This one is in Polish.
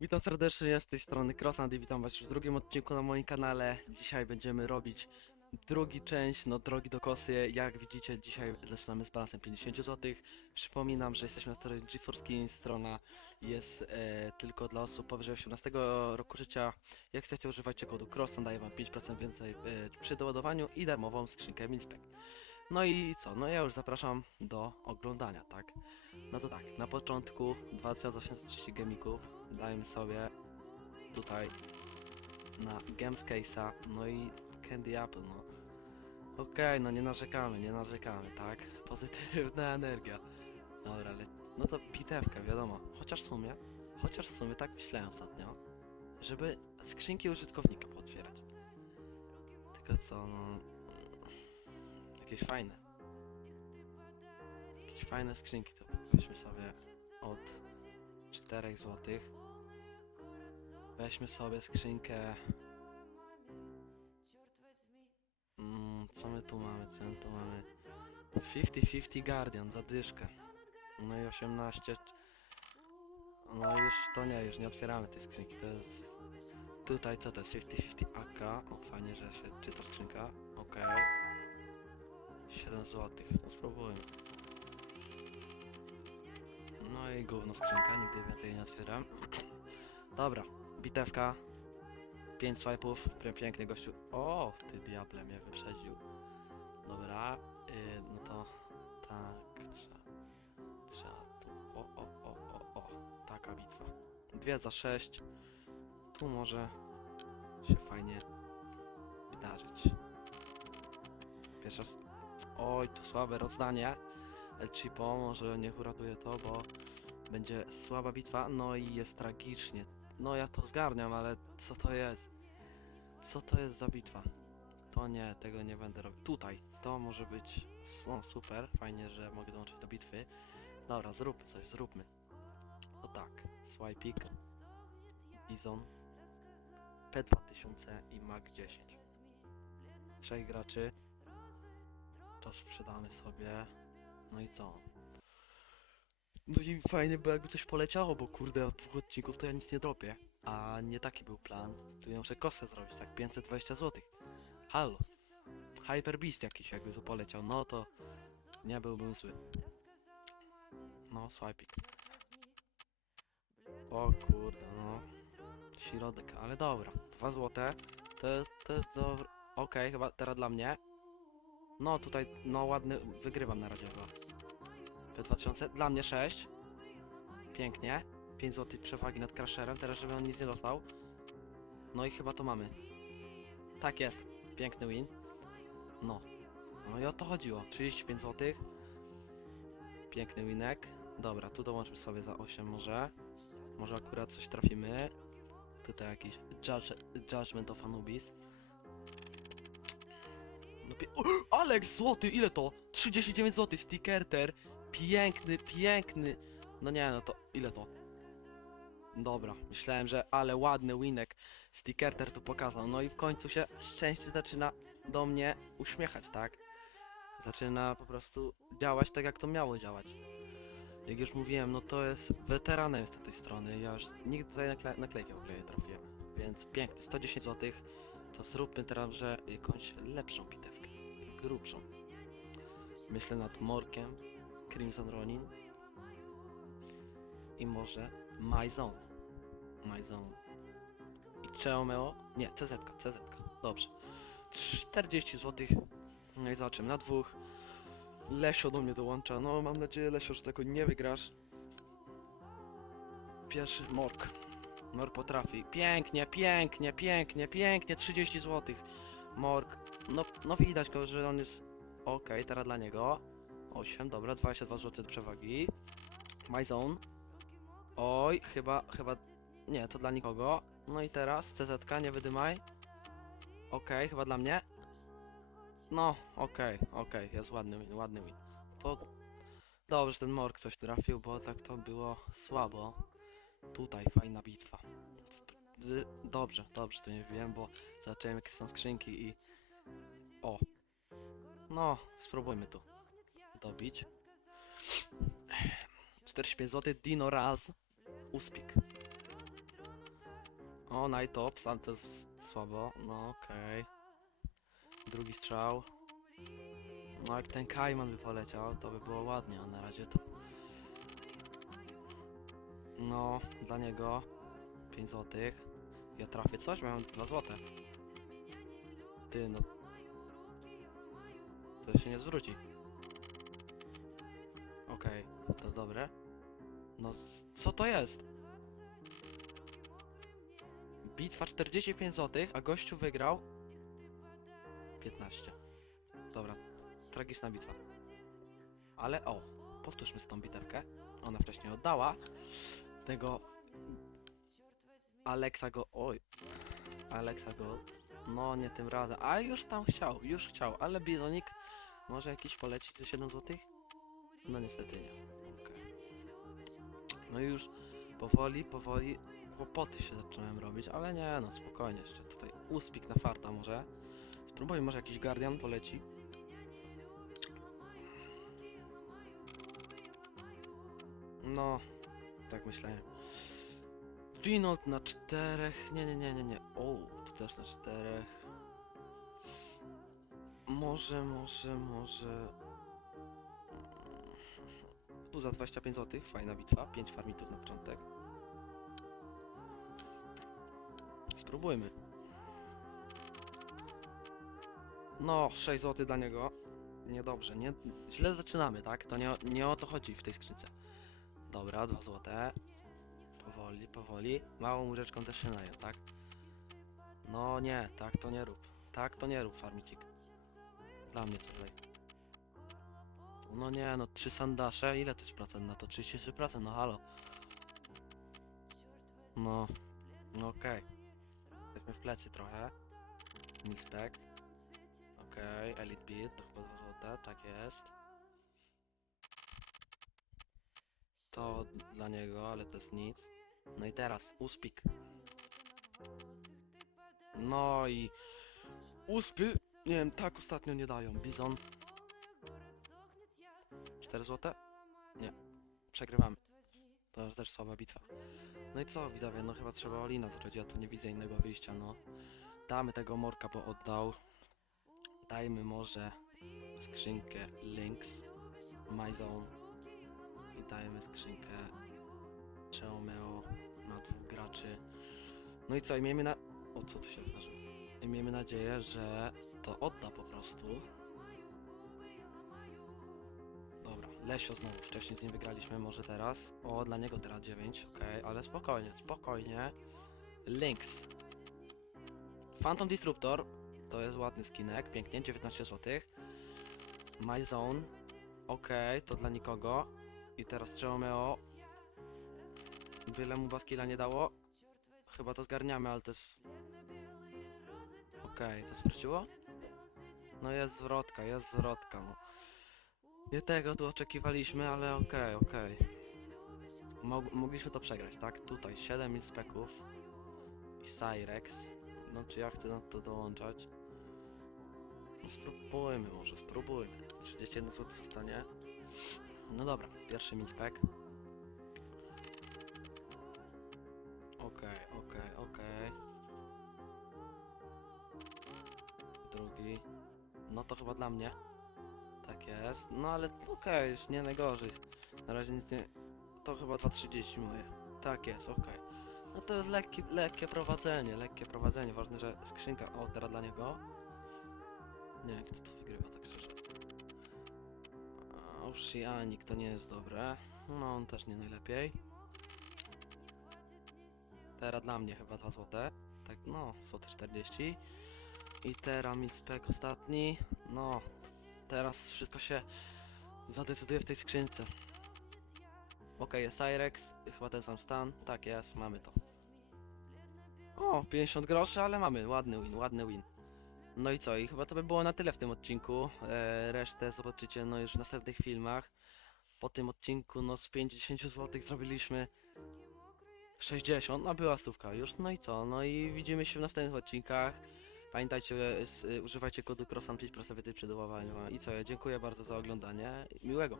Witam serdecznie, z tej strony Crossand i witam was już w drugim odcinku na moim kanale. Dzisiaj będziemy robić drugi część, no drogi do kosy. Jak widzicie, dzisiaj zaczynamy z balansem 50 zł. Przypominam, że jesteśmy na stronie GeForce strona jest e, tylko dla osób powyżej 18 roku życia. Jak chcecie, używajcie kodu Crossand, daje wam 5% więcej e, przy doładowaniu i darmową skrzynkę Milspec. No i co, no ja już zapraszam do oglądania, tak? No to tak, na początku 2830 gemików dajmy sobie tutaj na Gems Case'a, no i Candy Apple, no. Okej, no nie narzekamy, nie narzekamy, tak? Pozytywna energia. Dobra, ale no to bitewka, wiadomo. Chociaż w sumie, chociaż w sumie tak myślałem ostatnio, żeby skrzynki użytkownika pootwierać. Tylko co, no... Jakieś fajne. Jakieś fajne skrzynki to weźmy sobie od 4 zł. Weźmy sobie skrzynkę. Mm, co my tu mamy? Co my tu mamy? 50-50 Guardian, zadyszkę. No i 18. No już to nie, już nie otwieramy tej skrzynki. To jest. Tutaj co to jest? 50-50 AK. O, fajnie, że się czyta skrzynka. Okej. 7 zł. No spróbujmy. No i gówno skrzynka, nigdy więcej nie otwieram. Dobra, bitewka. 5 swipe'ów, piękny gościu. O, ty diable mnie wyprzedził. Dobra, yy, no to tak, trzeba, trzeba tu, o, o, o, o, o, taka bitwa. Dwie za 6. Tu może się fajnie wydarzyć. Pierwsza, oj, tu słabe rozdanie. El Chipo może niech uratuje to, bo będzie słaba bitwa, no i jest tragicznie. No ja to zgarniam, ale co to jest? Co to jest za bitwa? To nie, tego nie będę robił. Tutaj, to może być no, super, fajnie, że mogę dołączyć do bitwy. Dobra, zróbmy coś, zróbmy. To tak, Swipik, Bizon, P2000 i Mag 10. Trzech graczy. To sprzedamy sobie. No i co? No i fajnie by jakby coś poleciało, bo kurde od dwóch odcinków to ja nic nie dropię. A nie taki był plan. Tu ja muszę kosę zrobić, tak 520 zł. Halo. Hyper Beast jakiś jakby tu poleciał, no to nie byłbym zły. No, swipik. O kurde, no. Środek, ale dobra. 2 złote. To, to jest dobre. Okej, chyba teraz dla mnie. No tutaj, no ładny, wygrywam na razie chyba. P2000, dla mnie 6. Pięknie. 5 zł przewagi nad Crasherem, teraz żeby on nic nie dostał. No i chyba to mamy. Tak jest. Piękny win. No. No i o to chodziło. 35 zł. Piękny winek. Dobra, tu dołączmy sobie za 8 może. Może akurat coś trafimy. Tutaj jakiś judge, Judgment of Anubis. No pie- Alex, złoty, ile to? 39 zł, stickerter. Piękny, piękny. No nie, no to ile to? Dobra, myślałem, że ale ładny winek. Stickerter tu pokazał. No i w końcu się szczęście zaczyna do mnie uśmiechać, tak? Zaczyna po prostu działać tak, jak to miało działać. Jak już mówiłem, no to jest weteranem z tej strony. Ja już nigdy tutaj nakle naklejki w ogóle nie trafiłem. Więc piękny, 110 zł. To zróbmy teraz, że jakąś lepszą bitewkę. Grubszą. Myślę nad Morkiem, Crimson Ronin i może My Zone. My Zone. I Cheomeo? Nie, CZ, CZ. Dobrze. 40 zł. No i zobaczymy na dwóch. Lesio do mnie dołącza. No mam nadzieję, Lesio, że tego nie wygrasz. Pierwszy Mork. Mork potrafi. Pięknie, pięknie, pięknie, pięknie. 30 zł. Mork. No, no widać go, że on jest Okej, teraz dla niego. 8, dobra, 22 zł przewagi. My zone. Oj, chyba, chyba. Nie, to dla nikogo. No i teraz CZ, nie wydymaj. Okej, chyba dla mnie. No, okej, okej, jest ładny win, ładny win. To dobrze, ten Mork coś trafił, bo tak to było słabo. Tutaj fajna bitwa. Z- Dobrze, dobrze, to nie wiem, bo zobaczyłem jakie są skrzynki i... O, no, spróbujmy tu dobić. 45 zł, Dino Raz, Uspik. O, Nightops, ale to jest słabo. No, okej. Drugi strzał. No, jak ten Kajman by poleciał, to by było ładnie, a na razie to... No, dla niego 5 złotych. Ja trafię coś? Miałem 2 złote. Ty, no... To się nie zwróci. Okej, to dobre. No, co to jest? Bitwa 45 zł, a gościu wygrał 15. Dobra, tragiczna bitwa. Ale o, powtórzmy z tą bitewkę. Ona wcześniej oddała tego Alexa go. Oj. Alexa go. No nie tym razem. A już tam chciał, już chciał, ale Bizonik może jakiś polecić ze 7 zł? No niestety nie. Okej. No i już powoli, powoli kłopoty się zacząłem robić, ale nie no, spokojnie jeszcze tutaj uspik na farta może. Spróbuj, może jakiś Guardian poleci. No, tak myślałem. Ginold na czterech. Nie, nie, nie, nie, nie. O, tu też na czterech. Może, może, może. Tu za 25 zł, fajna bitwa. 5 farmitów na początek. Spróbujmy. No, 6 zł dla niego. Niedobrze, nie, źle zaczynamy, tak? To nie, nie o to chodzi w tej skrzynce. Dobra, 2 złote. Powoli, powoli. Małą łyżeczką też się naje, tak? No nie, tak to nie rób. Tak to nie rób, farmicik. Dla mnie tutaj. No nie, no 3 sandasze, ile to jest procent na to? 33%, no halo. No, no okej. Jesteśmy w plecy trochę. Mispek. Okej, Elite Beat, to chyba 2 złote, tak jest. To dla niego, ale to jest nic. No i teraz Uspik. No i Uspy, nie wiem, tak ostatnio nie dają. Bizon. 4 złote? Nie. Przegrywamy. To też słaba bitwa. No i co widzowie, no chyba trzeba Olina zrobić, ja tu nie widzę innego wyjścia, no. Damy tego Morka, bo oddał. Dajmy może skrzynkę Links, My Zone i dajmy skrzynkę Cheomeo na dwóch graczy. No i co, i miejmy na... O, co tu się wydarzyło? I miejmy nadzieję, że to odda po prostu. Lesio znowu, wcześniej z nim wygraliśmy, może teraz. O, dla niego teraz 9, okej, ale spokojnie, spokojnie. Links. Phantom Disruptor, to jest ładny skinek, pięknie, 19 zł. My Zone, okej, to dla nikogo. I teraz Cheomeo. Wiele mu baskila nie dało. Chyba to zgarniamy, ale to jest... Okej, to zwróciło? No jest zwrotka, jest zwrotka, no. Nie tego tu oczekiwaliśmy, ale okej, okej. Mog mogliśmy to przegrać, tak? Tutaj 7 speków i Cyrex. No czy ja chcę na to dołączać? No spróbujmy może, spróbujmy. 31 zł zostanie. No dobra, pierwszy minspek. Okej, okej, okej. Drugi. No to chyba dla mnie. Jest. No ale okej, już nie najgorzej. Na razie nic nie... To chyba 2.30 moje. Tak jest, okej. No to jest lekki, lekkie prowadzenie, lekkie prowadzenie. Ważne, że skrzynka... O, teraz dla niego. Nie wiem, kto tu wygrywa, tak szczerze. Oceanic to nie jest dobre. No, on też nie najlepiej. Teraz dla mnie chyba 2 złote. Tak, no, złote 40. I teraz mi spek ostatni. No, teraz wszystko się zadecyduje w tej skrzynce. Okej, jest Cyrex, chyba ten sam stan. Tak jest, mamy to. O, 50 groszy, ale mamy, ładny win, ładny win. No i co, i chyba to by było na tyle w tym odcinku. E, resztę zobaczycie no już w następnych filmach. Po tym odcinku no z 50 zł zrobiliśmy 60, a była stówka już. No i co, no i widzimy się w następnych odcinkach. Pamiętajcie, s- y, używajcie kodu CROSSAN 5% więcej przy dołowaniu. I co, dziękuję bardzo za oglądanie. Miłego.